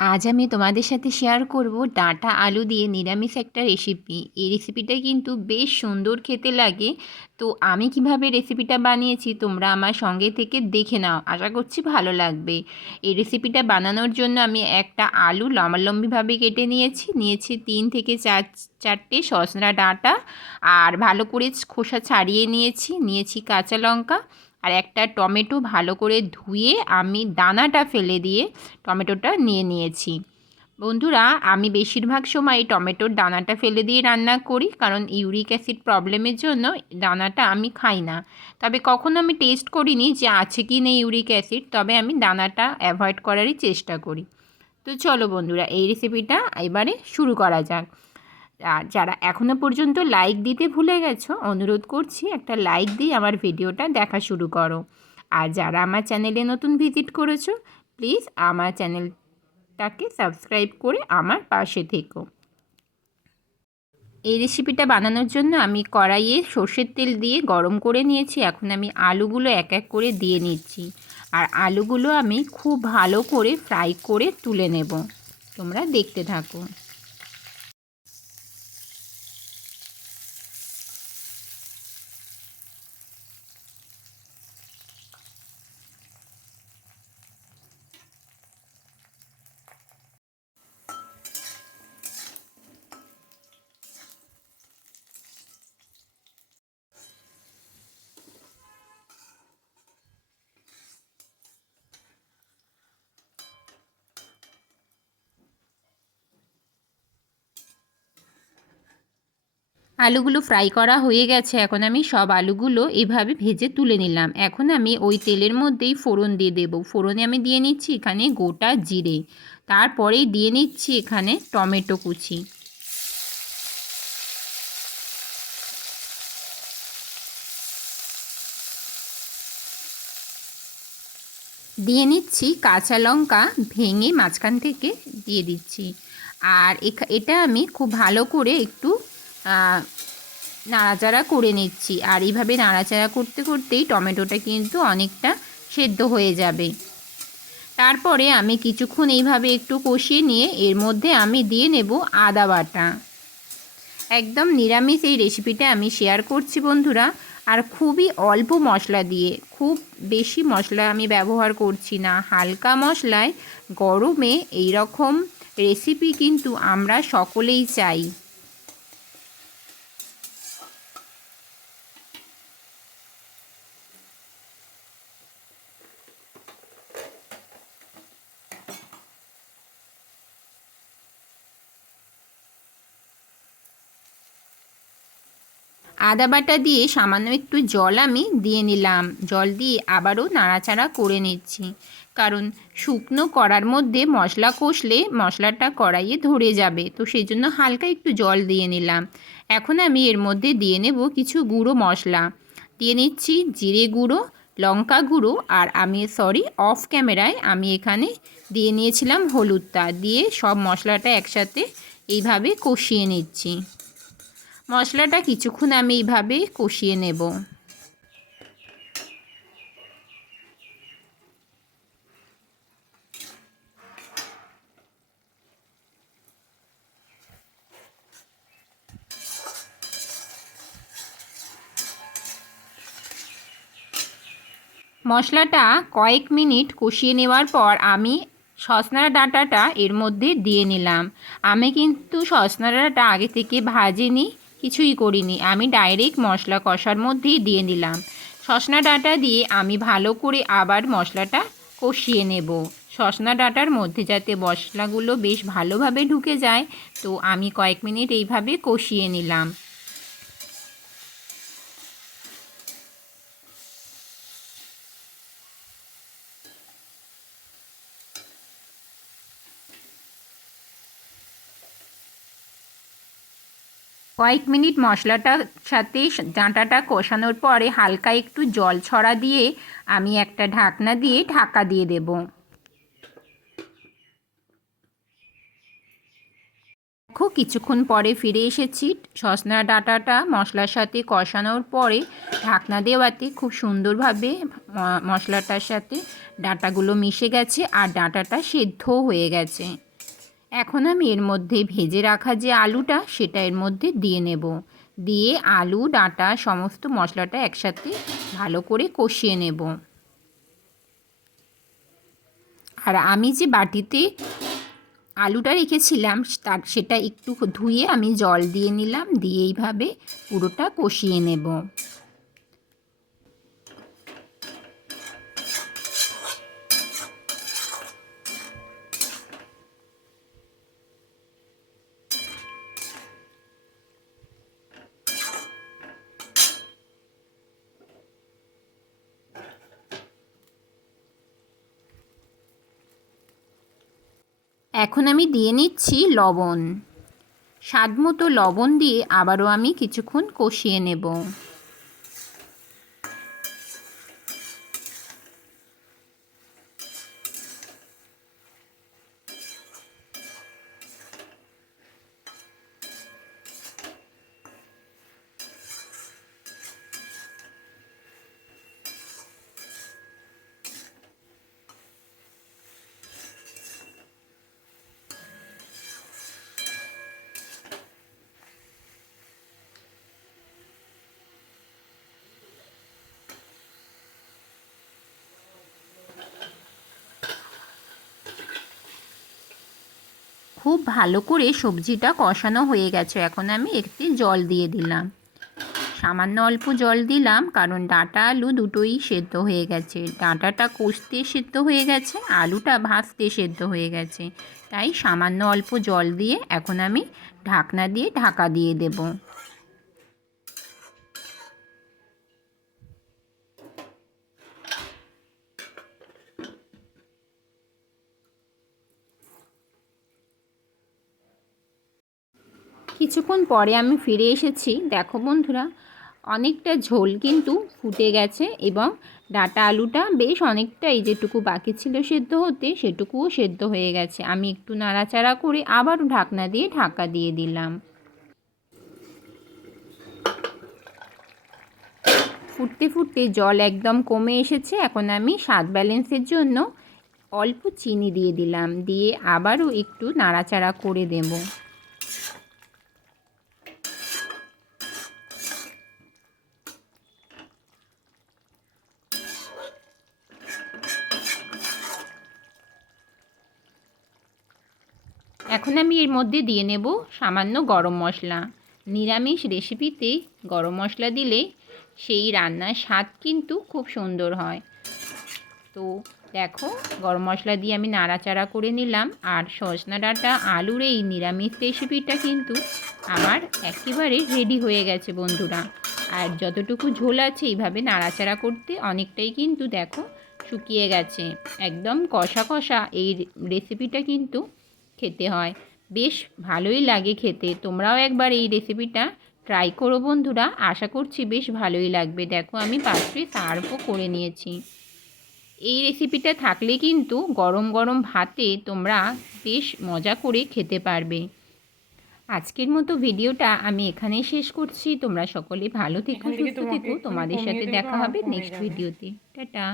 আজ আমি তোমাদের সাথে শেয়ার করব ডাঁটা আলু দিয়ে নিরামিষ একটা রেসিপি এই রেসিপিটা কিন্তু বেশ সুন্দর খেতে লাগে। তো আমি কীভাবে রেসিপিটা বানিয়েছি তোমরা আমার সঙ্গে থেকে দেখে নাও। আশা করছি ভালো লাগবে। এই রেসিপিটা বানানোর জন্য আমি একটা আলু লম্বালম্বিভাবে কেটে নিয়েছি। নিয়েছি তিন থেকে চার, চারটে সজনা ডাঁটা। আর ভালো করে খোসা ছাড়িয়ে নিয়েছি। নিয়েছি কাঁচা লঙ্কা। আর একটা টমেটো ভালো করে ধুয়ে আমি দানাটা ফেলে দিয়ে টমেটোটা নিয়ে নিয়েছি। বন্ধুরা, আমি বেশিরভাগ সময় টমেটোর দানাটা ফেলে দিয়ে রান্না করি কারণ ইউরিক অ্যাসিড প্রবলেমের জন্য দানাটা আমি খাই না। তবে কখনো আমি টেস্ট করিনি যে আছে কি নেই ইউরিক অ্যাসিড, তবে আমি দানাটা অ্যাভয়েড করারই চেষ্টা করি। তো চলো বন্ধুরা, এই রেসিপিটা এবারে শুরু করা যাক। আর যারা এখনও পর্যন্ত লাইক দিতে ভুলে গেছো, অনুরোধ করছি একটা লাইক দিয়ে আমার ভিডিওটা দেখা শুরু করো। আর যারা আমার চ্যানেলে নতুন ভিজিট করেছ প্লিজ আমার চ্যানেলটাকে সাবস্ক্রাইব করে আমার পাশে থেকো। এই রেসিপিটা বানানোর জন্য আমি কড়াইয়ে সর্ষের তেল দিয়ে গরম করে নিয়েছি, এখন আমি আলুগুলো এক এক করে দিয়ে নিচ্ছি। আর আলুগুলো আমি খুব ভালো করে ফ্রাই করে তুলে নেব। তোমরা দেখতে থাকো। আলুগুলো ফ্রাই করা হয়ে গেছে। এখন আমি সব আলুগুলো এভাবে ভেজে তুলে নিলাম। এখন আমি ওই তেলের মধ্যেই ফোড়ন দিয়ে দেবো। ফোড়নে আমি দিয়ে নিচ্ছি এখানে গোটা জিরে। তারপরেই দিয়ে নিচ্ছি এখানে টমেটো কুচি। দিয়ে নিচ্ছি কাঁচা লঙ্কা ভেঙে মাঝখান থেকে দিয়ে দিচ্ছি। আর এটা আমি খুব ভালো করে একটু নাড়াচাড়া করে নিচ্ছি। আর এইভাবে নাড়াচাড়া করতে করতেই টমেটোটা কিন্তু অনেকটা সেদ্ধ হয়ে যাবে। তারপরে আমি কিছুক্ষণ এইভাবে একটু কষিয়ে নিয়ে এর মধ্যে আমি দিয়ে নেব আদা বাটা। একদম নিরামিষ এই রেসিপিটা আমি শেয়ার করছি বন্ধুরা। আর খুবই অল্প মশলা দিয়ে, খুব বেশি মশলা আমি ব্যবহার করছি না। হালকা মশলায় গরমে এই রকম রেসিপি কিন্তু আমরা সকলেই চাই। আদা বাটা দিয়ে সামান্য একটু জল আমি দিয়ে নিলাম। জল দিয়ে আবারও নাড়াচাড়া করে নিচ্ছি। কারণ শুকনো করার মধ্যে মশলা কষলে মশলাটা কড়াইয়ে ধরে যাবে। তো সেই জন্য হালকা একটু জল দিয়ে নিলাম। এখন আমি এর মধ্যে দিয়ে নেব কিছু গুঁড়ো মশলা। দিয়ে নিচ্ছি জিরে গুঁড়ো, লঙ্কা গুঁড়ো আর আমি সরি অফ ক্যামেরায় আমি এখানে দিয়ে নিয়েছিলাম হলুদটা। দিয়ে সব মশলাটা একসাথে এইভাবে কষিয়ে নিচ্ছি। মশলাটা কিছুক্ষণ আমি এইভাবে কষিয়ে নেব। মশলাটা কয়েক মিনিট কষিয়ে নেওয়ার পর আমি সসনার ডাঁটাটা এর মধ্যে দিয়ে নিলাম। আমি কিন্তু সসনার ডাঁটা আগে থেকে ভাজিনি। কিছুই করিনি। আমি ডাইরেক্ট মশলা কষার মধ্যেই দিয়ে নিলাম সসনা ডাটা দিয়ে আমি ভালো করে আবার মশলাটা কষিয়ে নেব। সসনা ডাটার মধ্যে যাতে মশলাগুলো বেশ ভালোভাবে ঢুকে যায়, তো আমি কয়েক মিনিট এইভাবে কষিয়ে নিলাম। কয়েক মিনিট মশলাটার সাথে ডাঁটাটা কষানোর পরে হালকা একটু জল ছড়া দিয়ে আমি একটা ঢাকনা দিয়ে ঢাকা দিয়ে দেব। দেখো কিছুক্ষণ পরে ফিরে এসেছি। সসনা ডাঁটাটা মশলার সাথে কষানোর পরে ঢাকনা দেওয়াতে খুব সুন্দরভাবে মশলাটার সাথে ডাঁটাগুলো মিশে গেছে আর ডাঁটাটা সেদ্ধ হয়ে গেছে। এখন আমি এর মধ্যে ভেজে রাখা যে আলুটা, সেটা এর মধ্যে দিয়ে নেব। দিয়ে আলু, ডাঁটা, সমস্ত মশলাটা একসাথে ভালো করে কষিয়ে নেব। আর আমি যে বাটিতে আলুটা রেখেছিলাম, তার, সেটা একটু ধুয়ে আমি জল দিয়ে নিলাম, দিয়ে এইভাবে পুরোটা কষিয়ে নেব। এখন আমি দিয়ে নিচ্ছি লবণ। স্বাদ মতো লবণ দিয়ে আবারও আমি কিছুক্ষণ কষিয়ে নেব। খুব ভালো করে সবজিটা কষানো হয়ে গেছে। এখন আমি একটি জল দিয়ে দিলাম। সামান্য অল্প জল দিলাম, কারণ ডাঁটা আলু দুটোই সেদ্ধ হয়ে গেছে। ডাঁটাটা কষতে সেদ্ধ হয়ে গেছে, আলুটা ভাজতে সেদ্ধ হয়ে গেছে। তাই সামান্য অল্প জল দিয়ে এখন আমি ঢাকনা দিয়ে ঢাকা দিয়ে দেবো। কিছুক্ষণ পরে আমি ফিরে এসেছি। দেখো বন্ধুরা, অনেকটা ঝোল কিন্তু ফুটে গেছে এবং ডাটা আলুটা বেশ অনেকটা এই যেটুকু বাকি ছিল সেদ্ধ হতে, সেটুকুও সেদ্ধ হয়ে গেছে। আমি একটু নাড়াচাড়া করে আবারও ঢাকনা দিয়ে ঢাকা দিয়ে দিলাম। ফুটতে ফুটতে জল একদম কমে এসেছে। এখন আমি স্বাদ ব্যালেন্সের জন্য অল্প চিনি দিয়ে দিলাম। দিয়ে আবারও একটু নাড়াচাড়া করে দেবো। এখন আমি এর মধ্যে দিয়ে নেব সামান্য গরম মশলা। নিরামিষ রেসিপিতে গরম মশলা দিলে সেই রান্নার স্বাদ কিন্তু খুব সুন্দর হয়। তো দেখো, গরম মশলা দিয়ে আমি নাড়াচাড়া করে নিলাম আর সজনা ডাঁটা, আলুর এই নিরামিষ রেসিপিটা কিন্তু আমার একেবারে রেডি হয়ে গেছে বন্ধুরা। আর যতটুকু ঝোল আছে এইভাবে নাড়াচাড়া করতে অনেকটাই কিন্তু দেখো শুকিয়ে গেছে। একদম কষা কষা এই রেসিপিটা কিন্তু খেতে হয়। বেশ ভালোই লাগে খেতে। তোমরাও একবার এই রেসিপিটা ট্রাই করো বন্ধুরা। আশা করছি বেশ ভালোই লাগবে। দেখো আমি পাত্রে সার্ভও করে নিয়েছি। এই রেসিপিটা থাকলে কিন্তু গরম গরম ভাতে তোমরা বেশ মজা করে খেতে পারবে। আজকের মতো ভিডিওটা আমি এখানেই শেষ করছি। তোমরা সকলে ভালো থেকো সুস্থ থেকো। তোমাদের সাথে দেখা হবে নেক্সট ভিডিওতে টাটা।